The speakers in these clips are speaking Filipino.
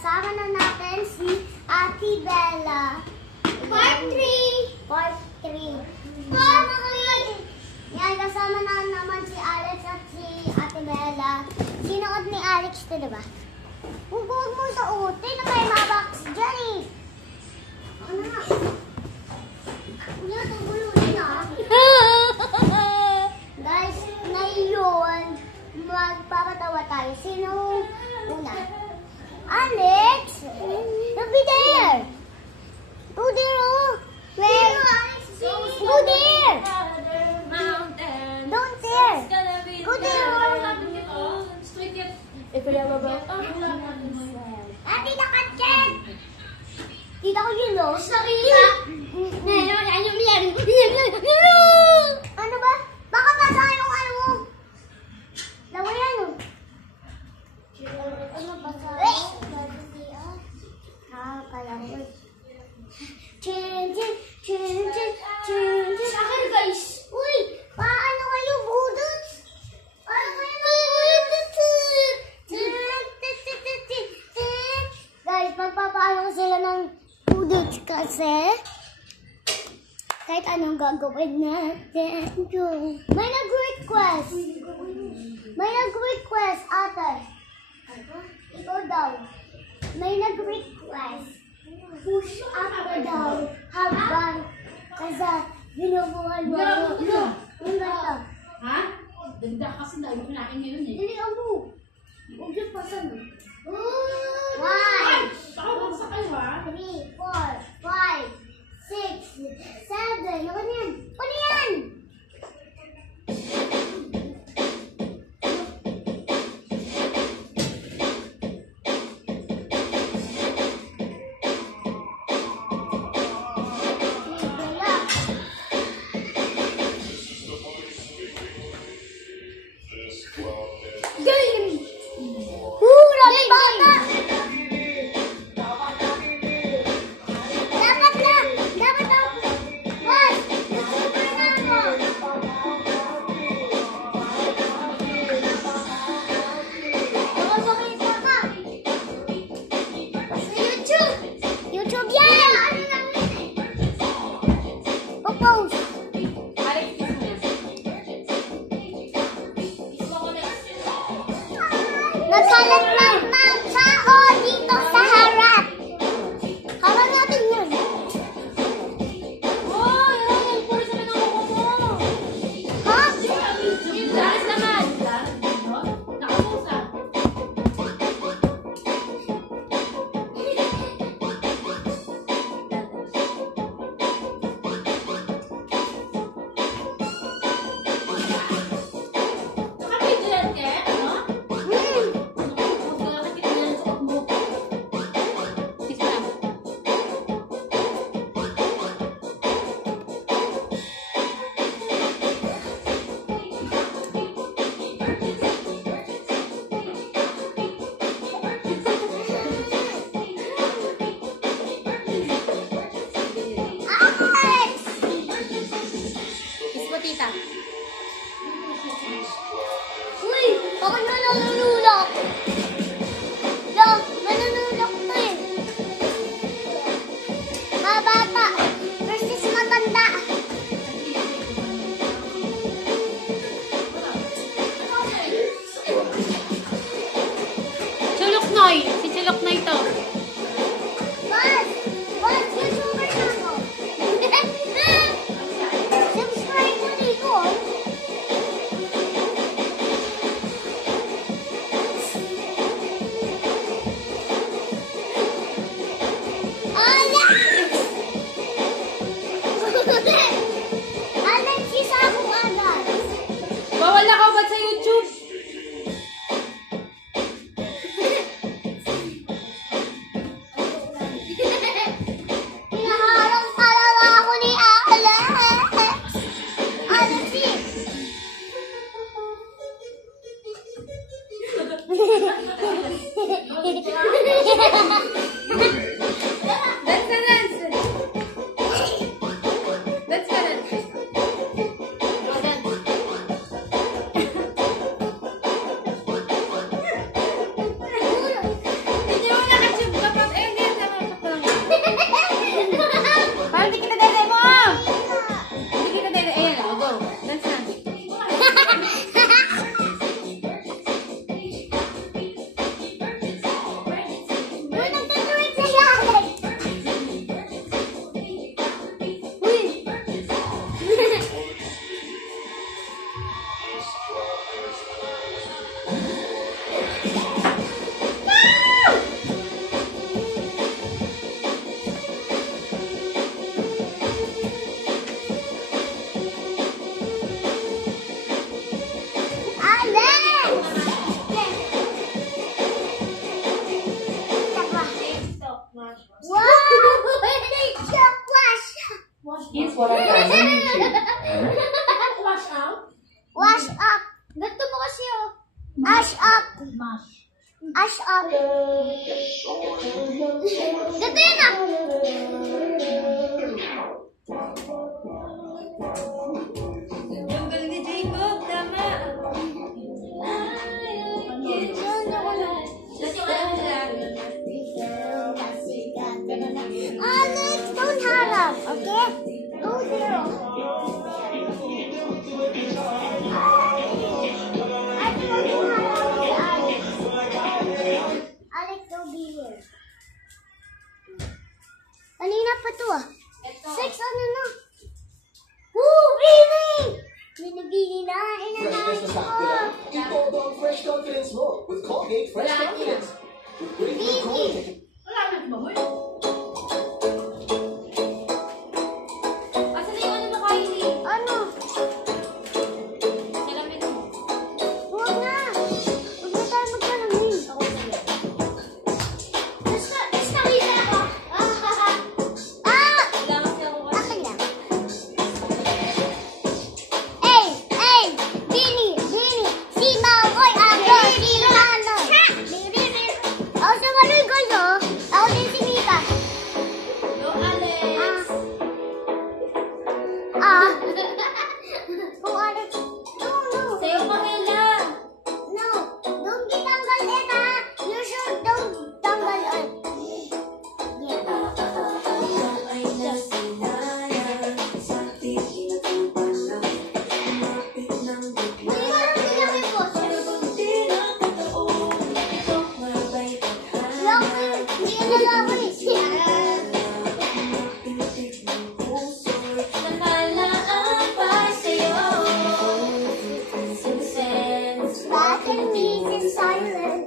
kasama na natin si Ate Bella. Part 3! Part 3. Yan, kasama na naman si Alex at si Ate Bella. Sinuot ni Alex ito, diba? Huwag mo suotin na may mabox dyan eh. Ano nga? Yan, tugulunin na. Guys, ngayon, magpapatawa tayo. Sino una? Alex! Don't be there! Go there, oh! Where? Go there! Don't there! Go there! Ate, nakat-cat! Tita ko yun, oh. Sakita! Ano ba? Baka basa yung ano mo. Lawa yan, oh. Ano basa? Kalawin. Chin. Sa akin, guys. Uy, paano kayo budot? Guys, magpapaano sila ng budot kasi kahit anong gagawin natin. May nag-request. Ate. Ikaw daw. May nag-request. Push up ka daw habang kasi binubuhay mo. Yung ganito. Ha? Ganda kasi dahil kinain ngayon eh. Dili ang mo. Huwag yung pasan mo. 1, Saka huwag sa kayo ha? 3, 4, 5, 6, 7. Ano yan? Ano yan? Nagkalat ng tao dito sa harap. Hawag natin yun. Oh, yung puro sa mga mo. Ha? Yung dalas naman. Nakapusa. Tita. Uy! Ako na nanunulak. Nanunulak to eh. Mabata versus matanda. Chuloknoy. Si Chuloknoy to. Bas! YouTuber na ako. Subscribe mo dito. Alex! Alex, isa akong agad. Bawal na ka ba sa YouTube? Hinaharang talaga ako ni Alex. Alex, That's the dance. That's the dance. Hindi mo nakachip. Wash out? Wash up. Ganito mo kasi oh. Ash up. Ash up. Ganito yun ah. Yung galing ni Jacob, tama. Alex, don't harap, okay? Go zero. I told you harap si Alex. Alex, don't be here. Kanina pa to ah. 6 ano na? Woo, Bini! Binibini na, inanahin ko. Ito ang fresh confidence mo with Colgate Fresh Confidence. With great new Colgate. Wala na ba mo yun? Asa na yung ano mo kayo ni? Ano? Salamin mo. Huwag na. Huwag na tayo magkalamin. Basta kita ako. Ah! Wala kasi ako kasi. Akin lang. Hey! Hey! Bini! Bini! Si Makoy ako! Si Manoy! Ako si Manoy gulo. Ako din si Mika. Go, Alex. Ah! Kung ano... No, no. Sa'yo, Pamela. No. Don't tanggal it ah. You should don't tanggal it. Yeah. Hindi ko alam din yung boses. Hindi ko nalaman eh. Nakalaan pa sa'yo. Sense. Back and meet in silence.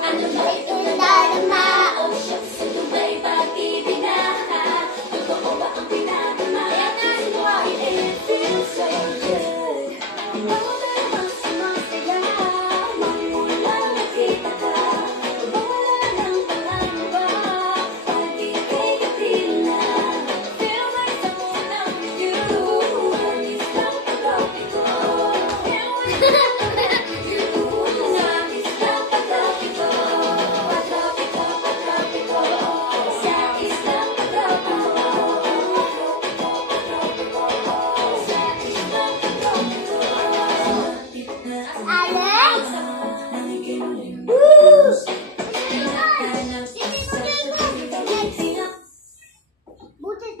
Ano ba ito na Darama. sa tunay pag-ibig na totoo ba ang pinagama? Kaya nga sinuha, it feels so good. Bago tayo mas sumasaya, magmula nakita ka. Pagwawala ng pangamba, pag-ibig na. Feel like someone I'm with you. Alis lang pag-gabi ko. Feel like someone I'm with you. Alis lang pag-gabi ko. Pag-gabi ko, pag-gabi ko. Sa islang pag-gabi ko. Sa islang pag-gabi ko. Alex? Woo! Butit.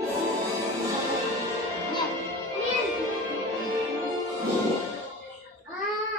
Yeah. Ano yan? Ah.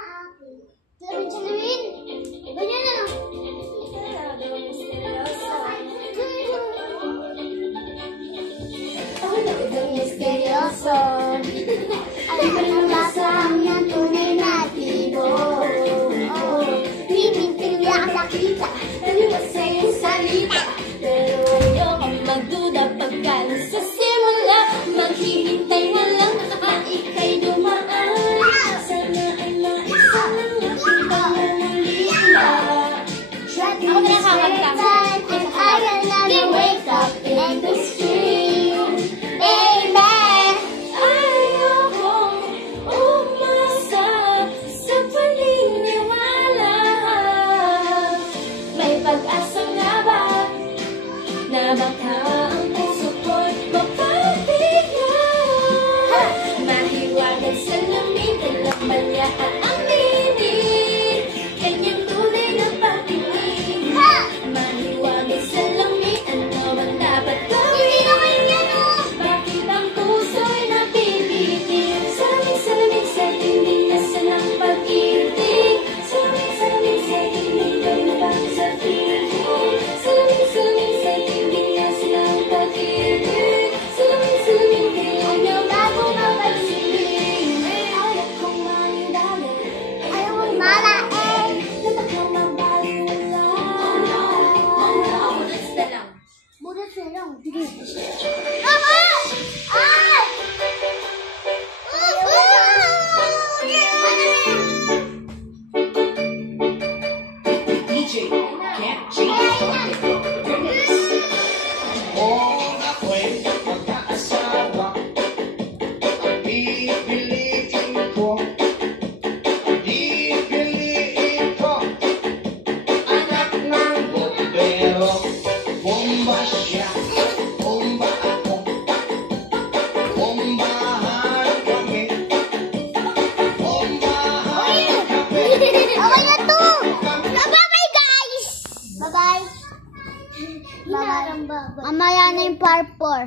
and purple.